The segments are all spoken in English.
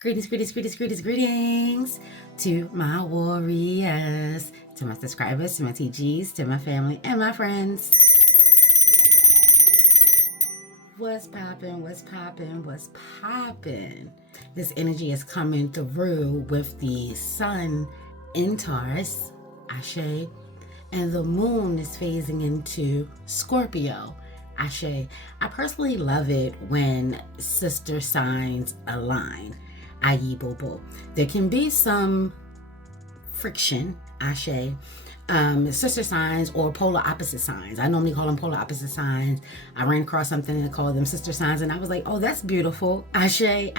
Greetings to my warriors, to my subscribers, to my TGs, to my family, and my friends. What's poppin'? What's poppin'? What's poppin'? This energy is coming through with the sun in Taurus, Ashe, and the moon is phasing into Scorpio, Ashe. I personally love it when sister signs align. I.e. Bobo. There can be some friction, Ashe, sister signs or polar opposite signs. I normally call them polar opposite signs. I ran across something that called them sister signs, and I was like, oh, that's beautiful. Ashe.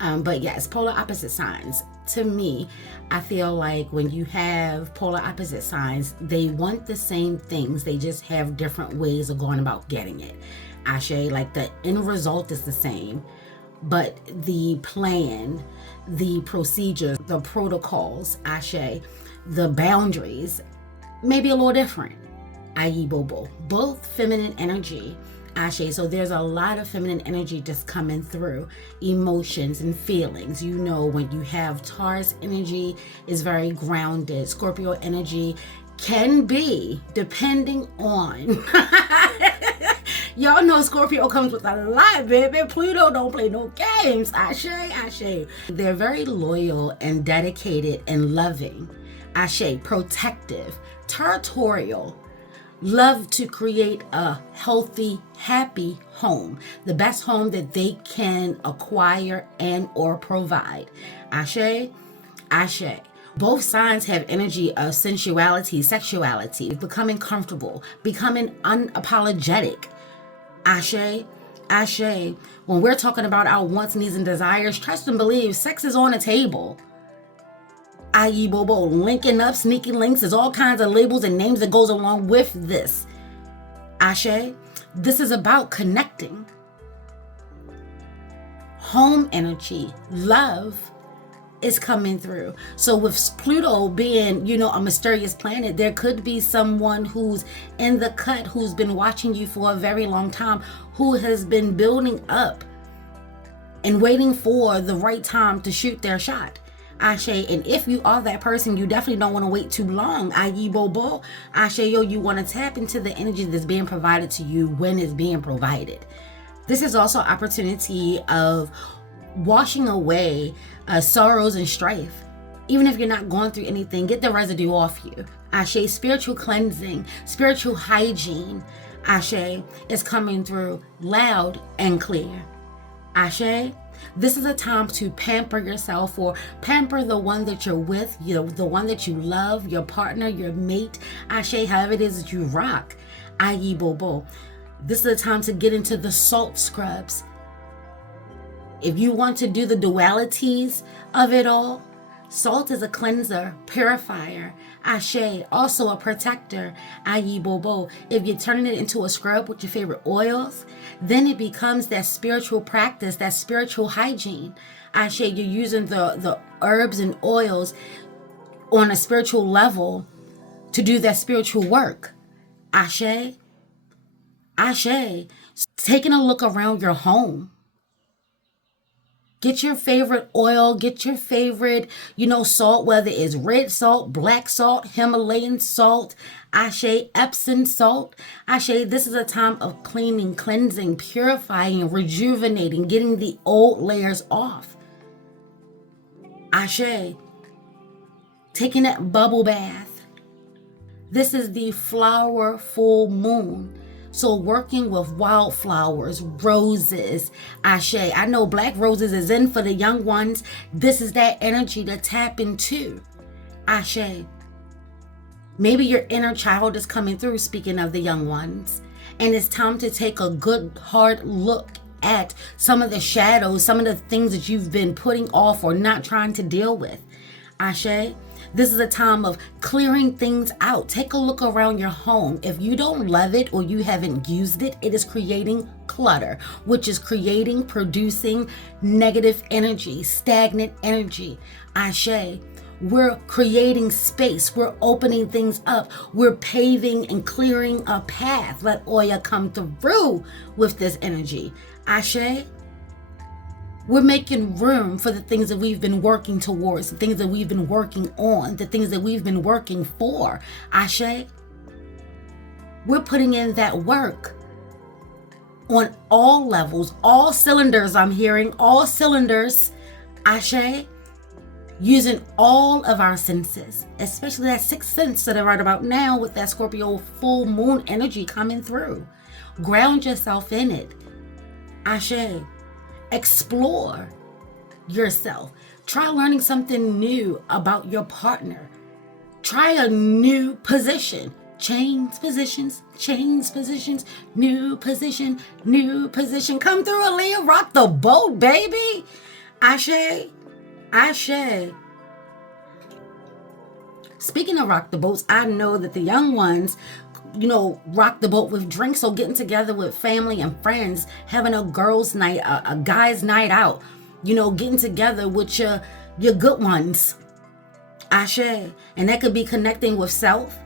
But yes, polar opposite signs. To me, I feel like when you have polar opposite signs, they want the same things. They just have different ways of going about getting it. Ashe, like the end result is the same, but the plan, the procedures, the protocols, Ashe, the boundaries may be a little different, i.e. Bobo. Both feminine energy, Ashe. So there's a lot of feminine energy just coming through, emotions and feelings. You know, when you have Taurus energy is very grounded. Scorpio energy can be, depending on y'all know Scorpio comes with a lot, baby. Pluto don't play no games. Ashe. They're very loyal and dedicated and loving. Ashe, protective, territorial, love to create a healthy, happy home. The best home that they can acquire and or provide. Ashe. Both signs have energy of sensuality, sexuality, becoming comfortable, becoming unapologetic. Ashe. When we're talking about our wants, needs, and desires, trust and believe sex is on the table. I.e. Bobo, linking up, sneaky links, there's all kinds of labels and names that goes along with this. Ashe. This is about connecting. Home energy, love is coming through. So with Pluto being, a mysterious planet, there could be someone who's in the cut, who's been watching you for a very long time, who has been building up and waiting for the right time to shoot their shot. Ashe, and if you are that person, you definitely don't want to wait too long, i.e. Bobo. Ashe, you want to tap into the energy that's being provided to you when it's being provided. This is also opportunity of washing away sorrows and strife. Even if you're not going through anything, get the residue off you. Ashe, spiritual cleansing, spiritual hygiene, Ashe, is coming through loud and clear. Ashe, this is a time to pamper yourself or pamper the one that you're with, the one that you love, your partner, your mate, Ashe, however it is that you rock, i.e. Bobo. This is a time to get into the salt scrubs. If you want to do the dualities of it all, salt is a cleanser, purifier, Ashe, also a protector, i.e. Bobo. If you're turning it into a scrub with your favorite oils, then it becomes that spiritual practice, that spiritual hygiene. Ashe, you're using the herbs and oils on a spiritual level to do that spiritual work. Ashe. Taking a look around your home. Get your favorite oil, get your favorite, salt, whether it's red salt, black salt, Himalayan salt, Ashe, Epsom salt. Ashe, this is a time of cleaning, cleansing, purifying, rejuvenating, getting the old layers off. Ashe, taking that bubble bath. This is the flower full moon. So working with wildflowers, roses, Ashe. I know black roses is in for the young ones. This is that energy to tap into. Ashe. Maybe your inner child is coming through, speaking of the young ones. And it's time to take a good, hard look at some of the shadows, some of the things that you've been putting off or not trying to deal with. Ashe. This is a time of clearing things out. Take a look around your home. If you don't love it or you haven't used it, it is creating clutter, which is producing negative energy, stagnant energy. Ashe. We're creating space. We're opening things up. We're paving and clearing a path. Let Oya come through with this energy. Ashe. We're making room for the things that we've been working towards, the things that we've been working on, the things that we've been working for. Ashe, we're putting in that work on all levels, all cylinders. I'm hearing all cylinders. Ashe, using all of our senses, especially that sixth sense that I right about now with that Scorpio full moon energy coming through. Ground yourself in it. Ashe, explore yourself. Try learning something new about your partner. Try a new position. Change positions, new position, new position. Come through, Aaliyah. Rock the boat, baby. Ashe. Ashe. Speaking of rock the boats, I know that the young ones, rock the boat with drinks. So getting together with family and friends, having a girls' night, a guys' night out, getting together with your good ones. Ashe. And that could be connecting with self.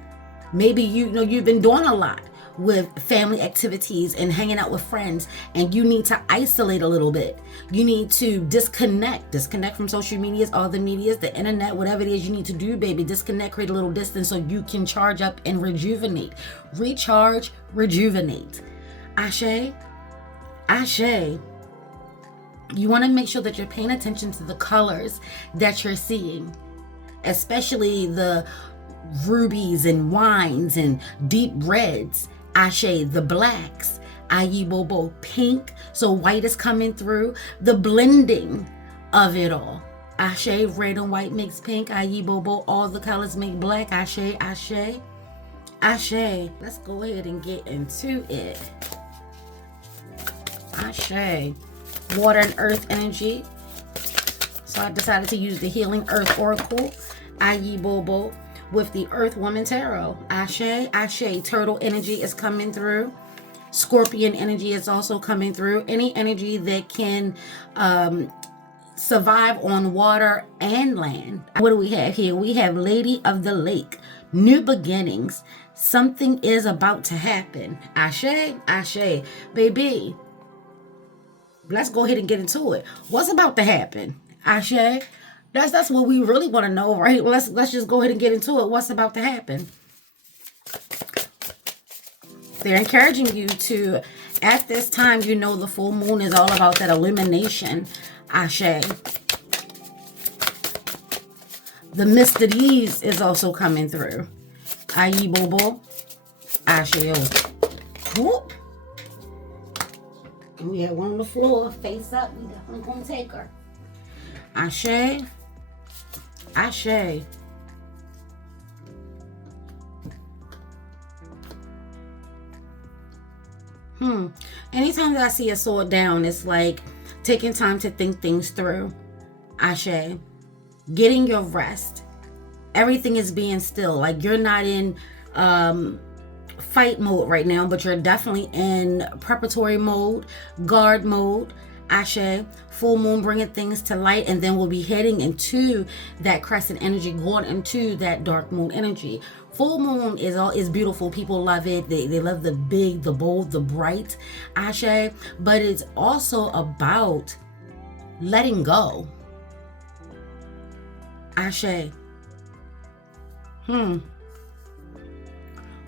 Maybe you've been doing a lot with family activities and hanging out with friends, and you need to isolate a little bit. You need to disconnect from social medias, all the medias, the internet, whatever it is you need to do, baby. Disconnect, create a little distance so you can charge up and rejuvenate. Recharge, rejuvenate. Ashe. Ashe. You want to make sure that you're paying attention to the colors that you're seeing, especially the rubies and wines and deep reds. Ashe, the blacks. Ayi bobo, pink. So white is coming through. The blending of it all. Ashe, red and white makes pink. Ayi bobo, all the colors make black. Ashe, ashe, ashe. Let's go ahead and get into it. Ashe. Water and earth energy. So I decided to use the Healing Earth Oracle. Ayi bobo. With the Earth Woman Tarot. Ashe, ashe. Turtle energy is coming through. Scorpion energy is also coming through. Any energy that can survive on water and land. What do we have here? We have Lady of the Lake. New beginnings. Something is about to happen. Ashe, ashe. Baby, let's go ahead and get into it. What's about to happen? Ashe. That's what we really want to know, right? Let's just go ahead and get into it. What's about to happen? They're encouraging you to, at this time, the full moon is all about that illumination. Ashe. The Mysteries is also coming through. Ayi bobo. Ashe. Whoop. And we have one on the floor, face up. We definitely gonna take her. Ashe. Ashe. Anytime that I see a sword down, it's like taking time to think things through. Ashe. Getting your rest. Everything is being still. Like you're not in fight mode right now, but you're definitely in preparatory mode, guard mode. Ashe. Full moon bringing things to light, and then we'll be heading into that crescent energy, going into that dark moon energy. Full moon is beautiful. People love it. They love the big, the bold, the bright. Ashe. But it's also about letting go. Ashe. We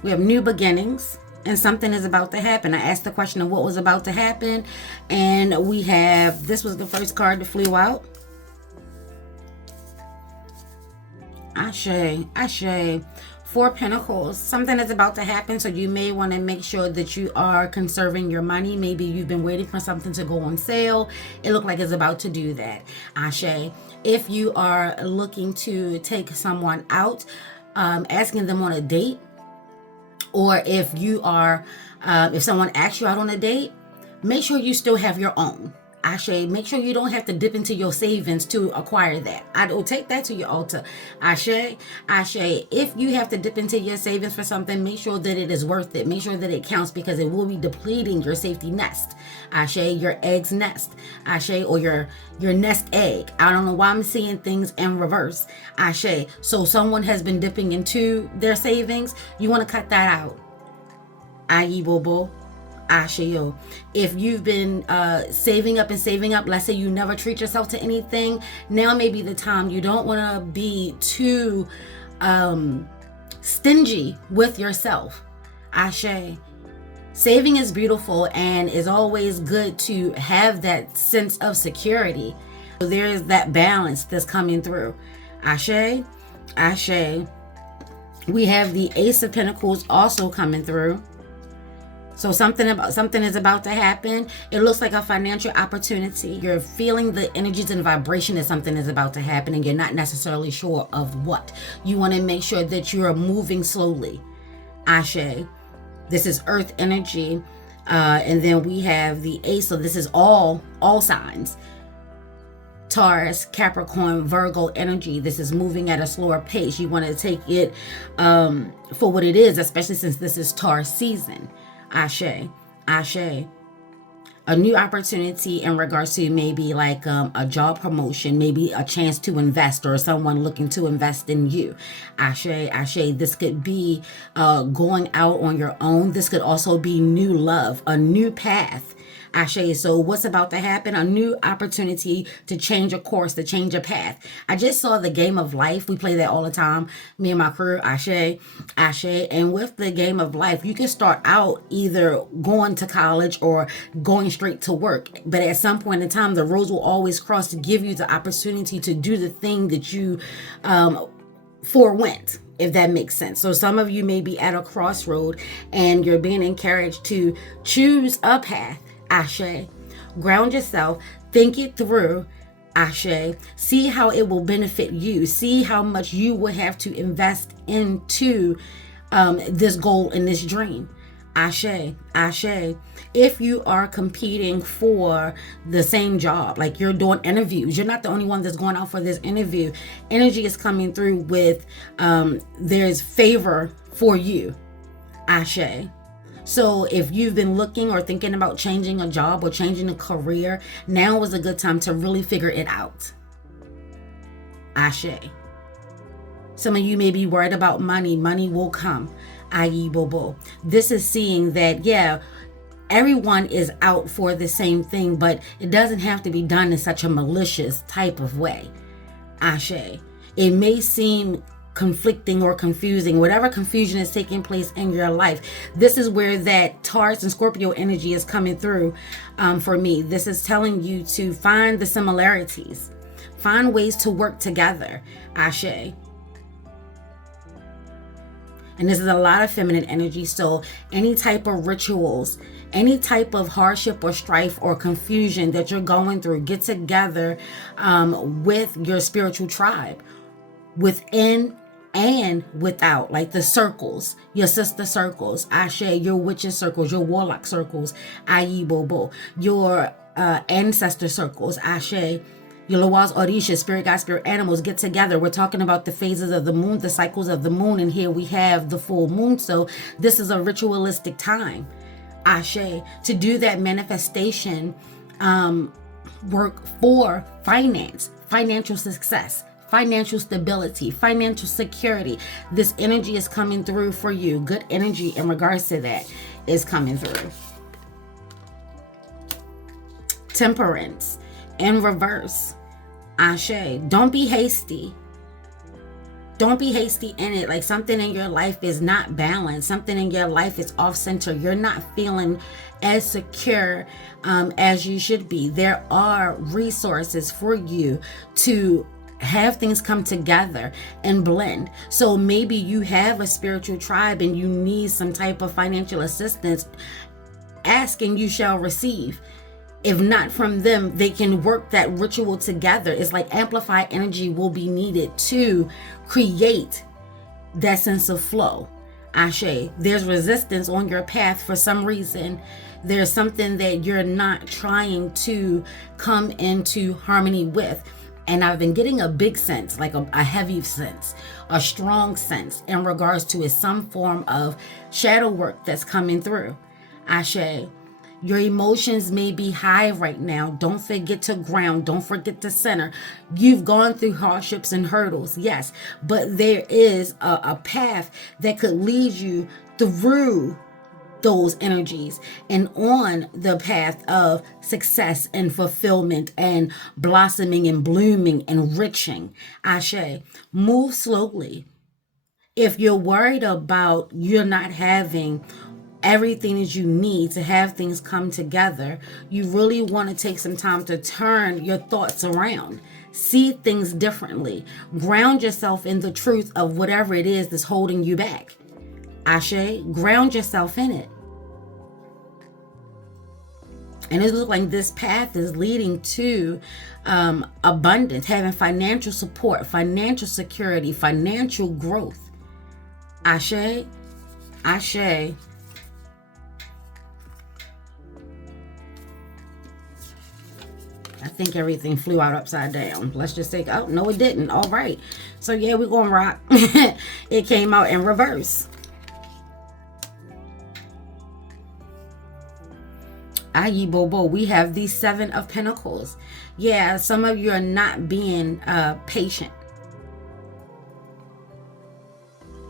have new beginnings. And something is about to happen. I asked the question of what was about to happen. And we have, this was the first card that flew out. Ashe, ashe. 4 Pentacles. Something is about to happen. So you may want to make sure that you are conserving your money. Maybe you've been waiting for something to go on sale. It looked like it's about to do that. Ashe. If you are looking to take someone out, asking them on a date, or if you are, if someone asks you out on a date, make sure you still have your own. Ashe, make sure you don't have to dip into your savings to acquire that. I will take that to your altar. Ashe, ashe. If you have to dip into your savings for something, make sure that it is worth it. Make sure that it counts, because it will be depleting your safety nest. Ashe, your egg's nest. Ashe, or your nest egg. I don't know why I'm seeing things in reverse. Ashe. So someone has been dipping into their savings. You want to cut that out. Ayi bobo. Ashayo. If you've been saving up and saving up, let's say you never treat yourself to anything, now may be the time. You don't want to be too stingy with yourself. Ashe. Saving is beautiful and is always good to have that sense of security. So there is that balance that's coming through. Ashe. Ashe. We have the Ace of Pentacles also coming through. So something is about to happen. It looks like a financial opportunity. You're feeling the energies and vibration that something is about to happen, and you're not necessarily sure of what. You want to make sure that you are moving slowly. Ashe. This is earth energy. And then we have the Ace. So this is all signs. Taurus, Capricorn, Virgo energy. This is moving at a slower pace. You want to take it for what it is, especially since this is Taurus season. Ashe. Ashe. A new opportunity in regards to maybe like a job promotion, maybe a chance to invest, or someone looking to invest in you. Ashe. Ashe. This could be going out on your own. This could also be new love, a new path. Ashe. So what's about to happen? A new opportunity to change a course, to change a path. I just saw the Game of Life. We play that all the time, me and my crew. Ashe. Ashe. And with the Game of Life, you can start out either going to college or going straight to work. But at some point in time, the roads will always cross to give you the opportunity to do the thing that you forewent, if that makes sense. So some of you may be at a crossroad and you're being encouraged to choose a path. Ashe. Ground yourself. Think it through. Ashe. See how it will benefit you. See how much you will have to invest into this goal and this dream. Ashe. Ashe. If you are competing for the same job, like you're doing interviews, you're not the only one that's going out for this interview. Energy is coming through with there's favor for you. Ashe. So if you've been looking or thinking about changing a job or changing a career, now is a good time to really figure it out. Ashe. Some of you may be worried about money. Money will come. Ayi bobo. This is seeing that, yeah, everyone is out for the same thing, but it doesn't have to be done in such a malicious type of way. Ashe. It may seem conflicting or confusing, whatever confusion is taking place in your life. This is where that Taurus and Scorpio energy is coming through for me. This is telling you to find the similarities, find ways to work together. Ashe. And this is a lot of feminine energy. So any type of rituals, any type of hardship or strife or confusion that you're going through, get together with your spiritual tribe, within and without, like the circles, your sister circles, Ashe, your witches circles, your warlock circles, Ayi Bobo, your ancestor circles, Ashe, your Lawaz Orisha, spirit guides, spirit animals, get together. We're talking about the phases of the moon, the cycles of the moon, and here we have the full moon. So this is a ritualistic time, Ashe, to do that manifestation work for finance, financial success, financial stability, financial security. This energy is coming through for you. Good energy in regards to that is coming through. Temperance in reverse. Ashe. Don't be hasty. Don't be hasty in it. Like something in your life is not balanced. Something in your life is off center. You're not feeling as secure as you should be. There are resources for you to have things come together and blend. So maybe you have a spiritual tribe and you need some type of financial assistance. Ask and you shall receive. If not from them, they can work that ritual together. It's like amplified energy will be needed to create that sense of flow. Ashe. There's resistance on your path for some reason. There's something that you're not trying to come into harmony with. And I've been getting a big sense, like a heavy sense, a strong sense in regards to is some form of shadow work that's coming through. Ashe. Your emotions may be high right now. Don't forget to ground. Don't forget to center. You've gone through hardships and hurdles, yes, but there is a path that could lead you through those energies and on the path of success and fulfillment and blossoming and blooming, enriching. Ashe, move slowly. If you're worried about you're not having everything that you need to have things come together, you really want to take some time to turn your thoughts around. See things differently. Ground yourself in the truth of whatever it is that's holding you back. Ashe, ground yourself in it. And it looks like this path is leading to abundance, having financial support, financial security, financial growth. Ashe, ashe. I think everything flew out upside down. Let's just say, oh, no, it didn't. All right. So, yeah, we're going to rock. It came out in reverse. Aye, Bobo, we have the 7 of Pentacles. Yeah, some of you are not being patient.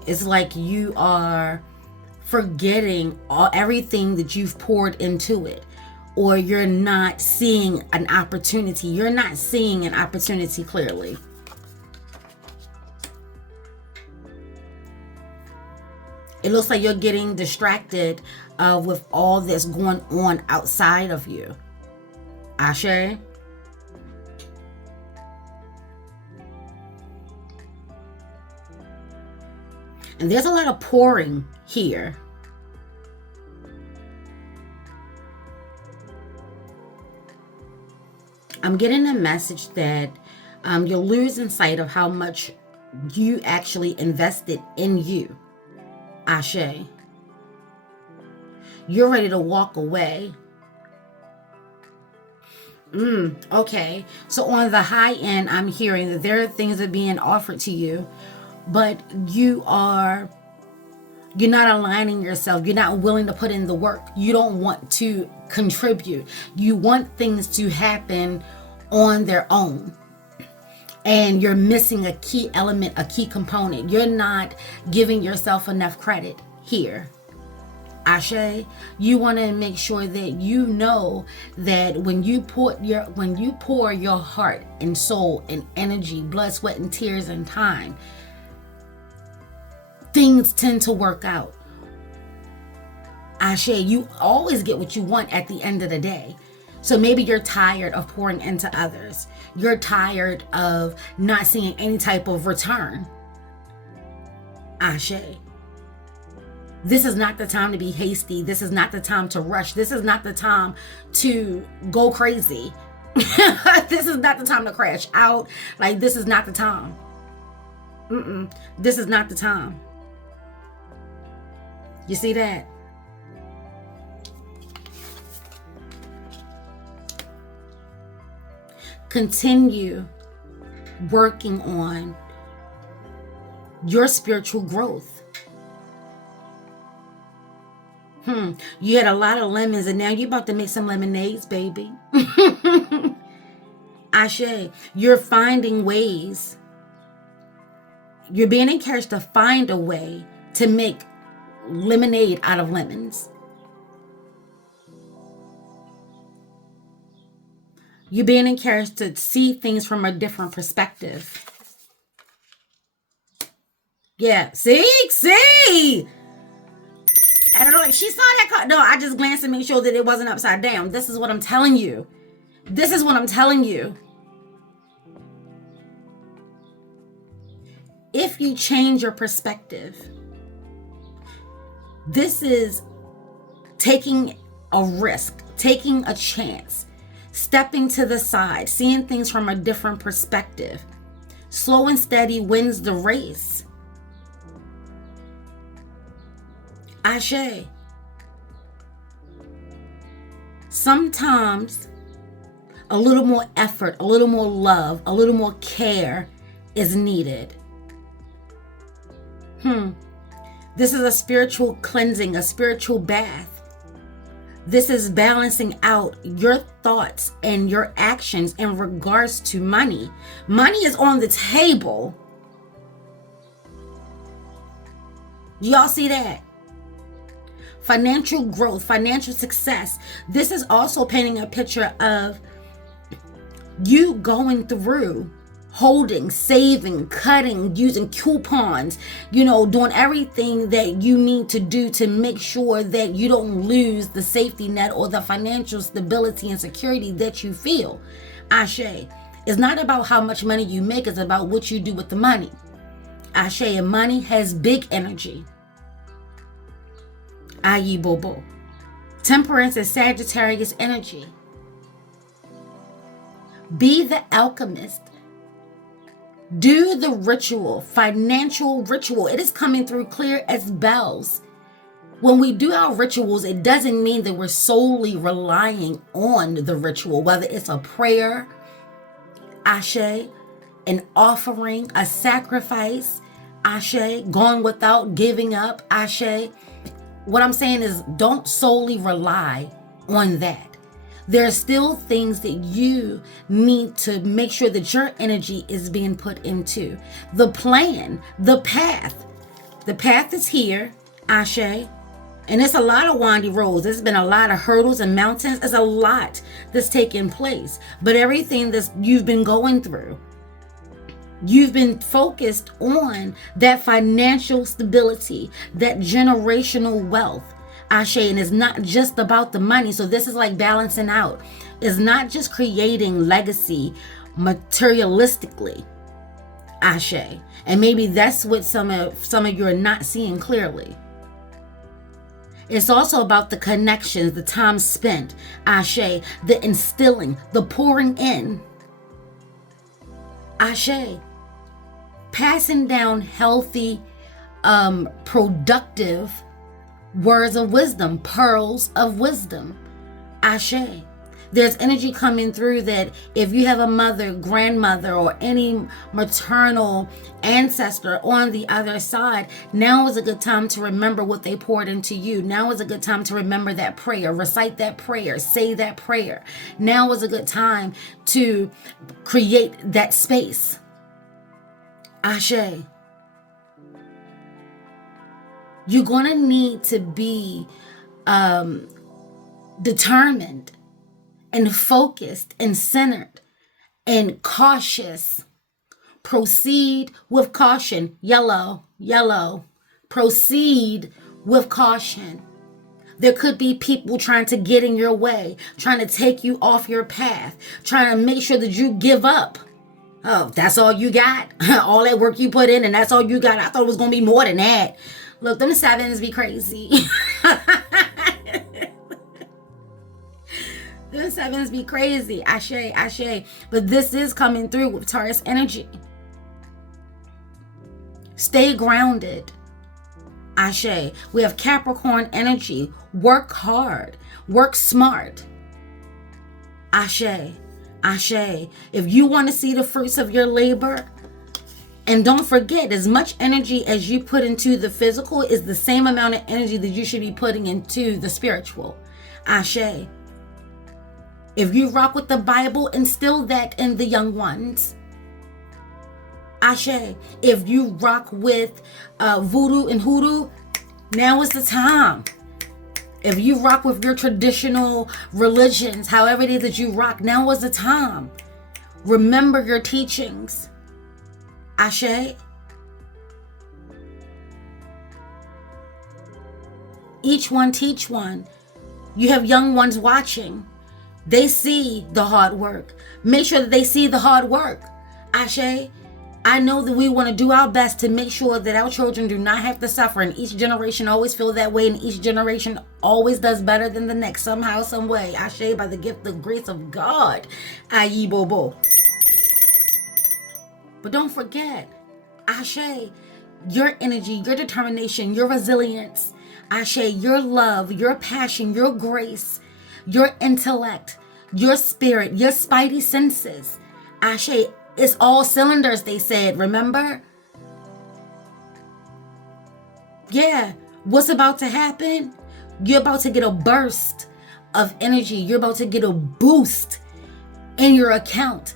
It's like you are forgetting everything that you've poured into it. Or you're not seeing an opportunity. You're not seeing an opportunity clearly. It looks like you're getting distracted with all that's going on outside of you. Ashe. And there's a lot of pouring here. I'm getting a message that you're losing sight of how much you actually invested in you. Ashe. You're ready to walk away. Okay. So on the high end, I'm hearing that there are things that are being offered to you, but you're not aligning yourself. You're not willing to put in the work. You don't want to contribute. You want things to happen on their own. And you're missing a key element, a key component. You're not giving yourself enough credit here. Ashe, you want to make sure that you know that when you pour your heart and soul and energy, blood, sweat, and tears and time, things tend to work out. Ashe, you always get what you want at the end of the day. So maybe you're tired of pouring into others. You're tired of not seeing any type of return. Ashe. This is not the time to be hasty. This is not the time to rush. This is not the time to go crazy. This is not the time to crash out. Like, this is not the time. This is not the time. You see that? Continue working on your spiritual growth. You had a lot of lemons and now you're about to make some lemonades, baby. Ashe, you're finding ways. You're being encouraged to find a way to make lemonade out of lemons. You're being encouraged to see things from a different perspective. Yeah, see? I don't know, like she saw that card. No, I just glanced to make sure that it wasn't upside down. This is what I'm telling you. This is what I'm telling you. If you change your perspective, this is taking a risk, taking a chance, stepping to the side, seeing things from a different perspective. Slow and steady wins the race. Ashe. Sometimes a little more effort, a little more love, a little more care is needed. This is a spiritual cleansing, a spiritual bath. This is balancing out your thoughts and your actions in regards to money. Money is on the table. Y'all see that? financial growth, financial success. This is also painting a picture of you going through holding, saving, cutting, using coupons, doing everything that you need to do to make sure that you don't lose the safety net or the financial stability and security that you feel. Ashe. It's not about how much money you make, it's about what you do with the money. Ashe, and money has big energy. Ayi Bobo. Temperance is Sagittarius energy. Be the alchemist. Do the ritual, financial ritual. It is coming through clear as bells. When we do our rituals, it doesn't mean that we're solely relying on the ritual, whether it's a prayer, ashe, an offering, a sacrifice, ashe, going without, giving up, ashe. What I'm saying is don't solely rely on that. There are still things that you need to make sure that your energy is being put into. The plan, the path. The path is here, ashe. And it's a lot of windy roads. There's been a lot of hurdles and mountains. There's a lot that's taking place. But everything that you've been going through, you've been focused on that financial stability, that generational wealth. Ashe, and it's not just about the money. So this is like balancing out. It's not just creating legacy materialistically. Ashe. And maybe that's what some of you are not seeing clearly. It's also about the connections, the time spent. Ashe. The instilling, the pouring in. Ashe. Passing down healthy, productive words of wisdom, pearls of wisdom. Ashe. There's energy coming through that if you have a mother, grandmother, or any maternal ancestor on the other side, now is a good time to remember what they poured into you. Now is a good time to remember that prayer, recite that prayer, say that prayer. Now is a good time to create that space. Ashe. You're going to need to be determined and focused and centered and cautious. Proceed with caution. Yellow, yellow. Proceed with caution. There could be people trying to get in your way, trying to take you off your path, trying to make sure that you give up. Oh, that's all you got? All that work you put in and that's all you got? I thought it was going to be more than that. Look, them sevens be crazy. Them sevens be crazy. Ashe, ashe. But this is coming through with Taurus energy. Stay grounded. Ashe. We have Capricorn energy. Work hard. Work smart. Ashe. Ashe. If you want to see the fruits of your labor, and don't forget, as much energy as you put into the physical is the same amount of energy that you should be putting into the spiritual. Ashe. If you rock with the Bible, instill that in the young ones. Ashe. If you rock with voodoo and hoodoo, now is the time. If you rock with your traditional religions, however it is that you rock, now is the time. Remember your teachings. Ashe. Each one teach one. You have young ones watching. They see the hard work. Make sure that they see the hard work. Ashe. I know that we want to do our best to make sure that our children do not have to suffer, and each generation always feel that way, and each generation always does better than the next somehow, some way. Ashe, by the gift of grace of God. Ayi Bobo. But don't forget, Ashe, your energy, your determination, your resilience, Ashe, your love, your passion, your grace, your intellect, your spirit, your spidey senses. Ashe, it's all cylinders, they said, remember? Yeah, what's about to happen? You're about to get a burst of energy. You're about to get a boost in your account.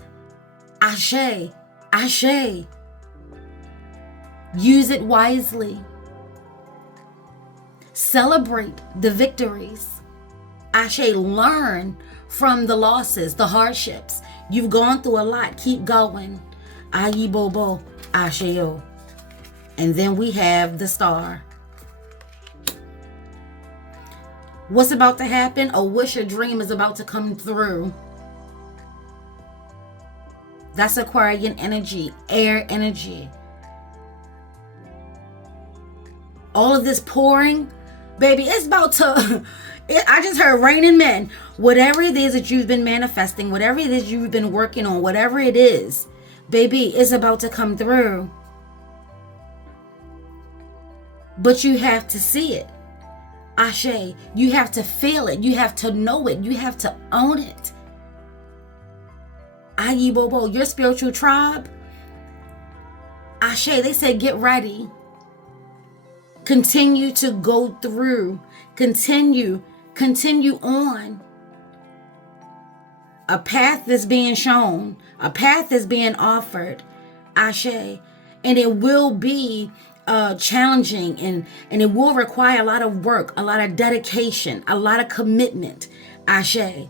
Ashe. Ashe. Use it wisely. Celebrate the victories. Ashe, learn from the losses, the hardships. You've gone through a lot. Keep going. Ayi Bobo, Asheo. And then we have the star. What's about to happen? A wish or dream is about to come through. That's Aquarian energy, air energy. All of this pouring, baby, it's about to... I just heard raining men. Whatever it is that you've been manifesting, whatever it is you've been working on, whatever it is, baby, it's about to come through. But you have to see it. Ashe, you have to feel it. You have to know it. You have to own it. Ayi Bobo, your spiritual tribe. Ashe, they said get ready. Continue to go through. Continue on. A path is being shown. A path is being offered. Ashe. And it will be challenging and it will require a lot of work, a lot of dedication, a lot of commitment. Ashe.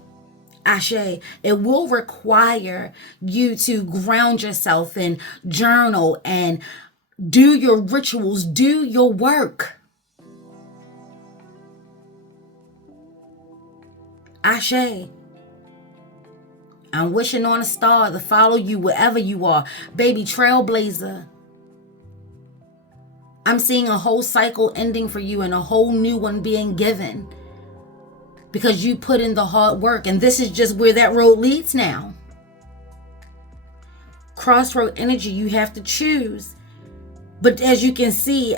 Ashe. It will require you to ground yourself and journal and do your rituals, do your work. Ashe. I'm wishing on a star to follow you wherever you are. Baby trailblazer. I'm seeing a whole cycle ending for you and a whole new one being given. Because you put in the hard work. And this is just where that road leads now. Crossroad energy, you have to choose. But as you can see,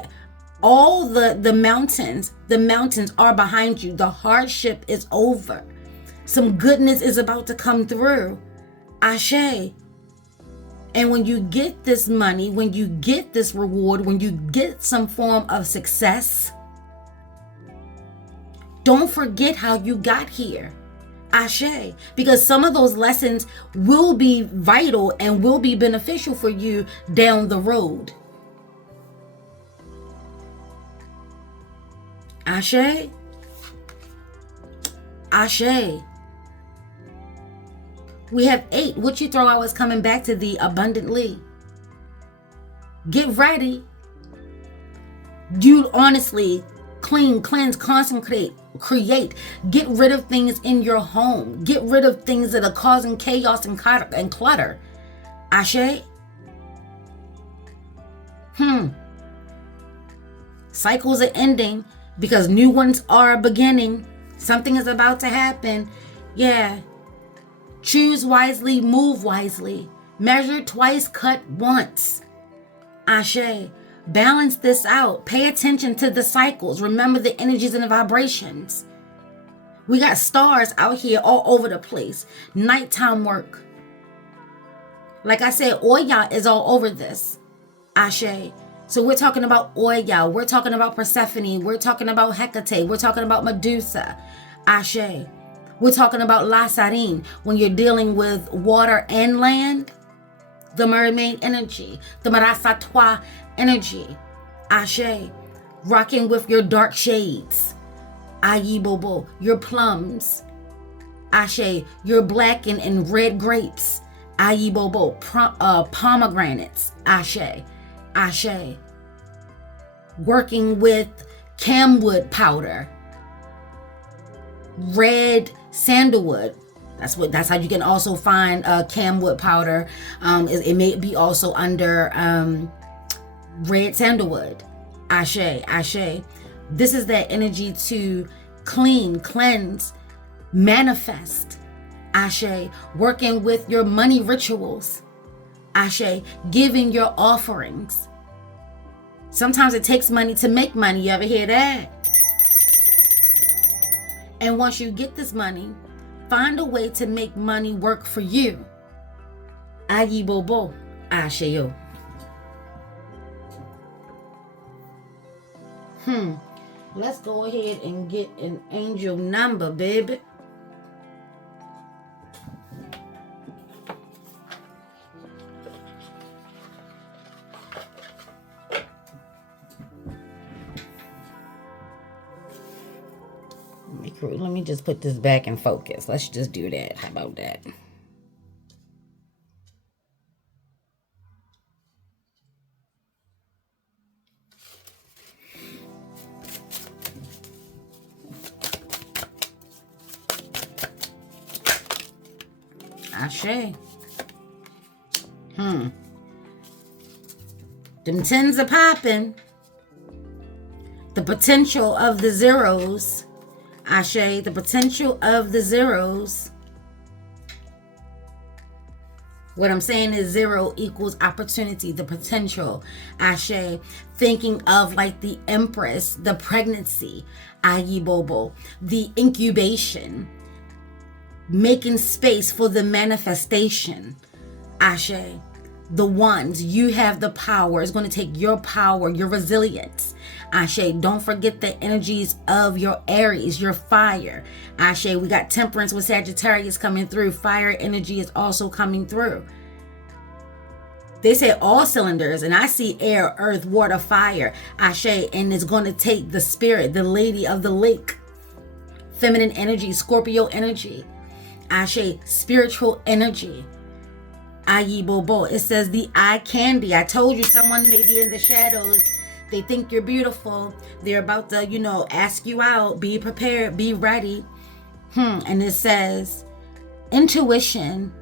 all the mountains are behind you. The hardship is over. Some goodness is about to come through. Ashe. And when you get this money, when you get this reward, when you get some form of success, don't forget how you got here. Ashe. Because some of those lessons will be vital and will be beneficial for you down the road. Ashe. Ashe. We have 8. What you throw out is coming back to thee abundantly. Get ready. You honestly clean, cleanse, consecrate, create. Get rid of things in your home. Get rid of things that are causing chaos and clutter. Ashe. Cycles are ending because new ones are beginning. Something is about to happen. Yeah. Choose wisely, move wisely. Measure twice, cut once. Ashe. Balance this out. Pay attention to the cycles. Remember the energies and the vibrations. We got stars out here all over the place. Nighttime work. Like I said, Oya is all over this. Ashe. So we're talking about Oya. We're talking about Persephone. We're talking about Hecate. We're talking about Medusa. Ashe. We're talking about La Sarine when you're dealing with water and land. The mermaid energy. The Marasatwa energy. Ashe. Rocking with your dark shades. Ayi Bobo. Your plums. Ashe. Your black and red grapes. Ayi Bobo. Pomegranates. Ashe. Ashe. Working with camwood powder. Red sandalwood. That's how you can also find camwood powder. It may be also under red sandalwood. Ashe, ashe. This is that energy to clean, cleanse, manifest. Ashe. Working with your money rituals. Ashe. Giving your offerings. Sometimes it takes money to make money. You ever hear that? And once you get this money, find a way to make money work for you. Ayi Bobo, Asheo. Let's go ahead and get an angel number, baby. Let me just put this back in focus. Let's just do that. How about that? Ashe. Them tens are popping. The potential of the zeros. Ashe, the potential of the zeros. What I'm saying is 0 equals opportunity, the potential. Ashe, thinking of like the empress, the pregnancy. Ayi Bobo, the incubation. Making space for the manifestation. Ashe, the ones, you have the power. It's going to take your power, your resilience. Ashe, don't forget the energies of your Aries, your fire. Ashe, we got temperance with Sagittarius coming through. Fire energy is also coming through. They say all cylinders, and I see air, earth, water, fire. Ashe, and it's going to take the spirit, the lady of the lake. Feminine energy, Scorpio energy. Ashe, spiritual energy. Ayi Bobo. It says the eye candy. I told you someone may be in the shadows. They think you're beautiful. They're about to, ask you out. Be prepared. Be ready. And it says intuition,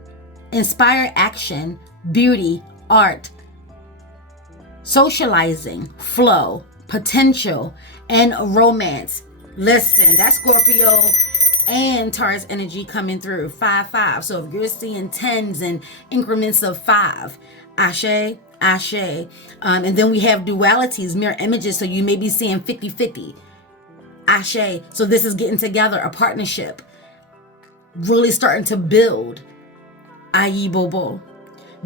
inspired action, beauty, art, socializing, flow, potential, and romance. Listen, that's Scorpio and Taurus energy coming through. 5-5. So if you're seeing tens and increments of 5, Ashe, Ashe. And then we have dualities, mirror images. So you may be seeing 50-50. Ashe. So this is getting together, a partnership. Really starting to build. Ayi Bobo.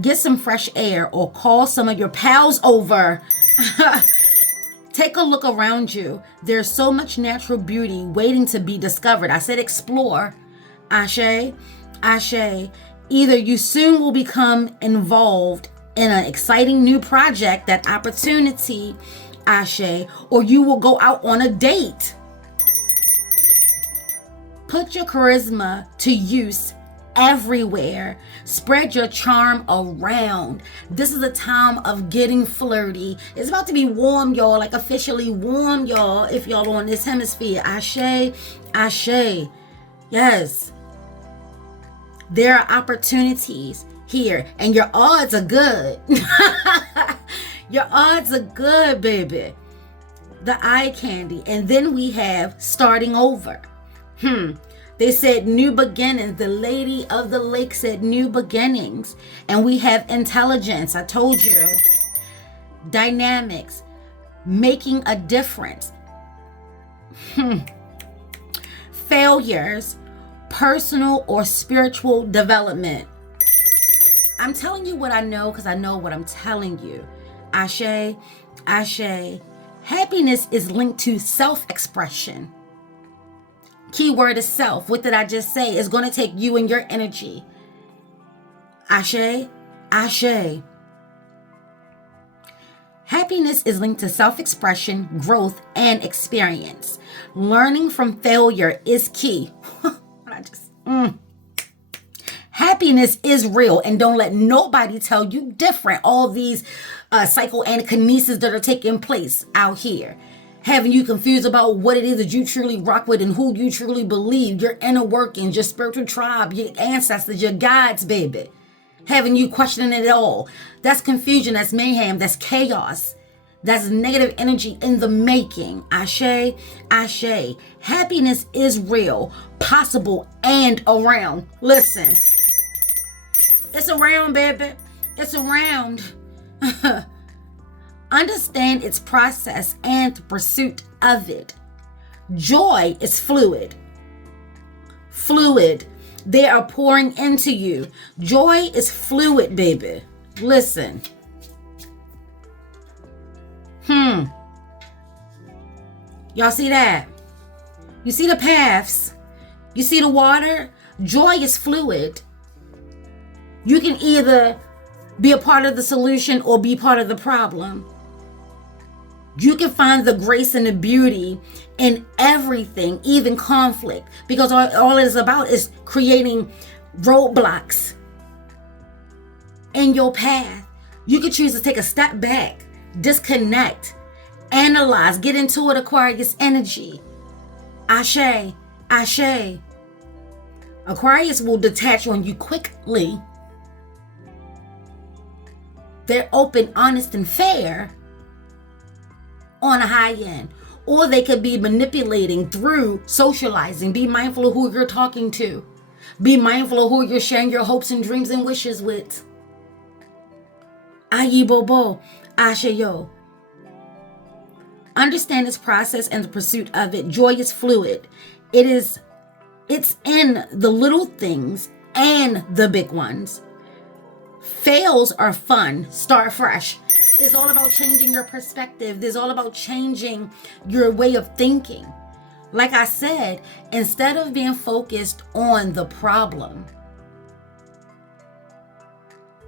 Get some fresh air or call some of your pals over. Take a look around you. There's so much natural beauty waiting to be discovered. I said explore. Ashe, Ashe. Either you soon will become involved in an exciting new project, that opportunity, Ashe, or you will go out on a date. Put your charisma to use everywhere. Spread your charm around. This is a time of getting flirty. It's about to be warm, y'all, like officially warm, y'all, if y'all on this hemisphere. Ashe, Ashe. Yes. There are opportunities here, and your odds are good. Your odds are good, baby. The eye candy. And then we have starting over. They said new beginnings. The lady of the lake said new beginnings. And we have intelligence. I told you. Dynamics. Making a difference. Failures. Personal or spiritual development. I'm telling you what I know because I know what I'm telling you. Ashe, Ashe. Happiness is linked to self-expression. Keyword is self. What did I just say? It's going to take you and your energy. Ashe, Ashe. Happiness is linked to self-expression, growth, and experience. Learning from failure is key. Happiness is real, and don't let nobody tell you different. All these psychokinesis that are taking place out here, having you confused about what it is that you truly rock with and who you truly believe, your inner workings, your spiritual tribe, your ancestors, your guides, baby. Having you questioning it all. That's confusion, that's mayhem, that's chaos. That's negative energy in the making. Ashe, Ashe. Happiness is real, possible, and around. Listen. It's around, baby. It's around. Understand its process and the pursuit of it. Joy is fluid. Fluid. They are pouring into you. Joy is fluid, baby. Listen. Y'all see that? You see the paths? You see the water? Joy is fluid. You can either be a part of the solution or be part of the problem. You can find the grace and the beauty in everything, even conflict, because all it is about is creating roadblocks in your path. You can choose to take a step back, disconnect, analyze, get into it, Aquarius energy. Ashe, Ashe. Aquarius will detach on you quickly. They're open, honest, and fair on a high end. Or they could be manipulating through socializing. Be mindful of who you're talking to. Be mindful of who you're sharing your hopes and dreams and wishes with. Ayi bobo, asheyo. Understand this process and the pursuit of it. Joy is fluid. It's in the little things and the big ones. Fails are fun. Start fresh. It's all about changing your perspective. It's all about changing your way of thinking. Like I said, instead of being focused on the problem,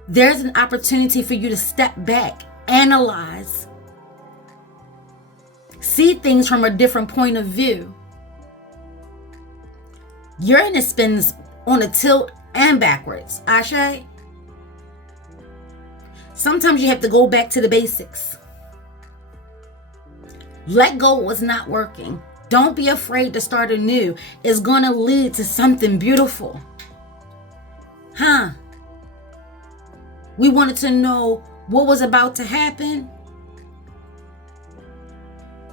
there's an opportunity for you to step back, analyze, see things from a different point of view. Uranus spins on a tilt and backwards. Ashe? Sometimes you have to go back to the basics. Let go of what's not working. Don't be afraid to start anew. It's going to lead to something beautiful. We wanted to know what was about to happen.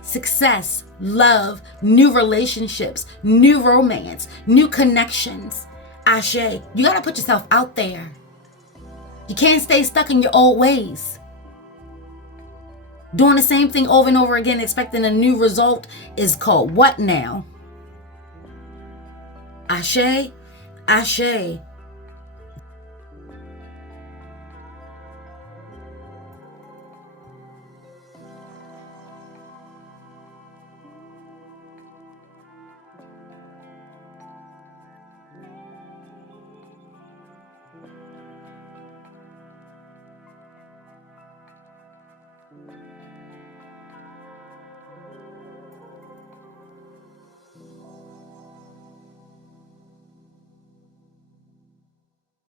Success, love, new relationships, new romance, new connections. Ashe, you got to put yourself out there. You can't stay stuck in your old ways. Doing the same thing over and over again, expecting a new result is called what now? Ashe, Ashe.